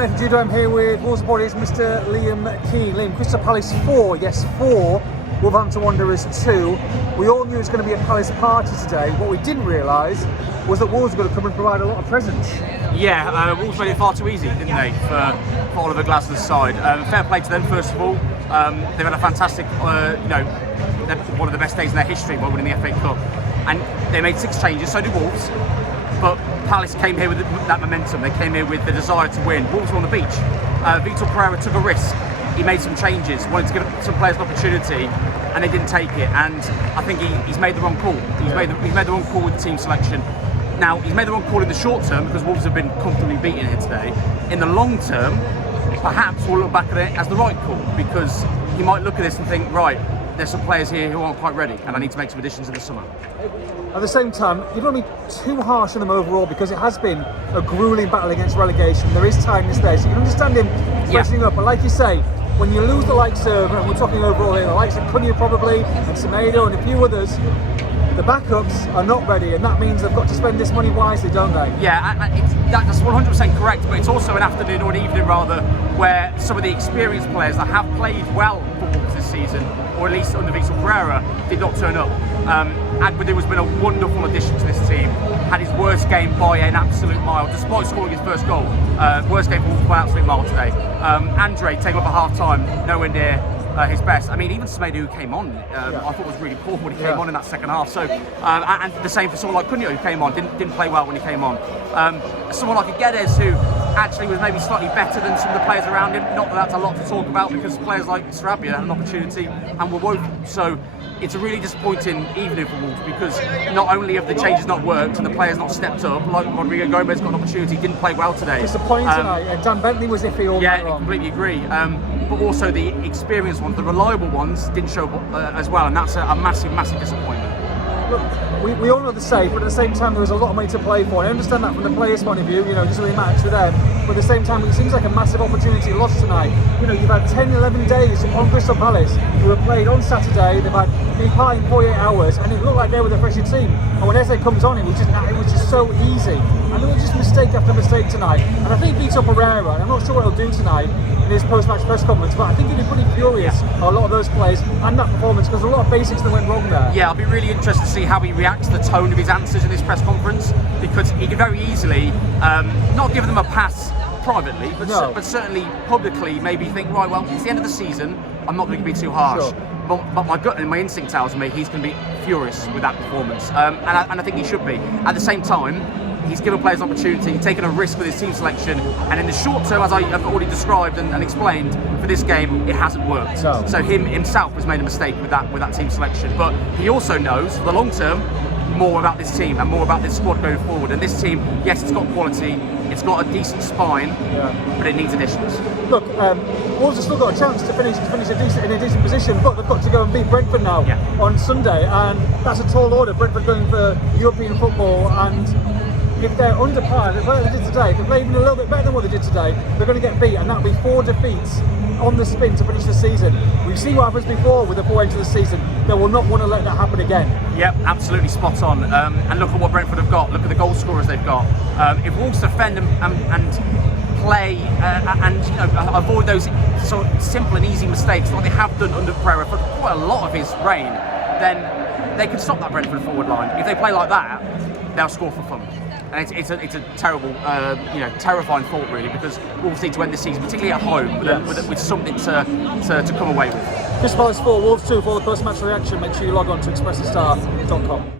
Nathan Judo. I'm here with Wolves supporters, Mr. Liam Keane. Liam, Crystal Palace 4, yes 4, Wolverhampton Wanderers 2. We all knew it was going to be a Palace party today. What we didn't realise was that Wolves were going to come and provide a lot of presents. Yeah, Wolves made it far too easy, didn't they, for Oliver Glasner's side. Fair play to them, first of all. They've had a fantastic, one of the best days in their history by winning the FA Cup. And they made 6 changes, so did Wolves. But Palace came here with that momentum. They came here with the desire to win. Wolves were on the beach. Vitor Pereira took a risk. He made some changes, wanted to give some players an opportunity, and they didn't take it. And I think he's made the wrong call. He's made the wrong call with the team selection. Now, he's made the wrong call in the short term because Wolves have been comfortably beaten here today. In the long term, perhaps we'll look back at it as the right call, because he might look at this and think, right, there's some players here who aren't quite ready, and I need to make some additions in the summer. At the same time, you don't be too harsh on them overall, because it has been a gruelling battle against relegation. There is tiredness there, so you can understand him freshening up. But like you say, when you lose the likes of, and we're talking overall here, the likes of Cunha probably, and Semedo and a few others, the backups are not ready, and that means they've got to spend this money wisely, don't they? Yeah, that's 100% correct, but it's also an afternoon or an evening rather, where some of the experienced players that have played well for Wolves this season, or at least under Vitor Pereira, did not turn up. Agbadou has been a wonderful addition to this team. Had his worst game by an absolute mile, despite scoring his first goal. Worst game for Wolves by an absolute mile today. Andre taken up at half time, nowhere near his best. I mean, even Semedo, who came on, I thought was really poor when he came on in that second half. So, and the same for someone like Cunha, who came on, didn't play well when he came on. Someone like Guedes, who actually was maybe slightly better than some of the players around him. Not that that's a lot to talk about, because players like Sarabia had an opportunity and were woken. So it's a really disappointing evening for Wolves, because not only have the changes not worked and the players not stepped up, like Rodrigo Gomez got an opportunity, didn't play well today. Disappointing tonight. Dan Bentley was iffy all night long. Yeah, completely agree. But also the experienced ones, the reliable ones, didn't show up as well, and that's a massive, massive disappointment. Look, we all know the safe, but at the same time there was a lot of money to play for. I understand that from the players' point of view, it doesn't really matter to them, but at the same time it seems like a massive opportunity lost tonight. You've had 10, 11 days on Crystal Palace, who were played on Saturday, they've been playing 48 hours, and it looked like they were the fresher team. And when Eze comes on, it was just so easy. And it was just mistake after mistake tonight. And I think Vitor Pereira, and I'm not sure what he'll do tonight in his post-match press conference, but I think he'll be pretty furious at a lot of those players and that performance, because a lot of basics that went wrong there. Yeah, I'll be really interested to see how he reacts to the tone of his answers in this press conference, because he could very easily not give them a pass privately, but certainly publicly maybe think, right, well, it's the end of the season, I'm not going to be too harsh. Sure. But my gut and my instinct tells me he's going to be furious with that performance, and I think he should be. At the same time, he's given players an opportunity, taken a risk with his team selection, and in the short term, as I have already described and explained, for this game, it hasn't worked. No. So himself has made a mistake with that team selection. But he also knows, for the long term, more about this team and more about this squad going forward. And this team, yes, it's got quality, it's got a decent spine, but it needs additions. Look, Wolves have still got a chance to finish in a decent position, but they've got to go and beat Brentford now on Sunday, and that's a tall order. Brentford going for European football, and if they're under par, like they did today, if they play even a little bit better than what they did today, they're going to get beat, and that'll be 4 defeats on the spin to finish the season. We've seen what happens before with the 4 ends of the season. They will not want to let that happen again. Yep, absolutely spot on. And look at what Brentford have got. Look at the goal scorers they've got. If Wolves defend and play and avoid those sort of simple and easy mistakes like they have done under Pereira for quite a lot of his reign, then they can stop that Brentford forward line. If they play like that, they'll score for fun. And it's a terrible, terrifying thought really, because Wolves need to end this season, particularly at home, with something to come away with. Crystal Palace 4, Wolves 2. For all the post-match reaction, make sure you log on to expressthestar.com.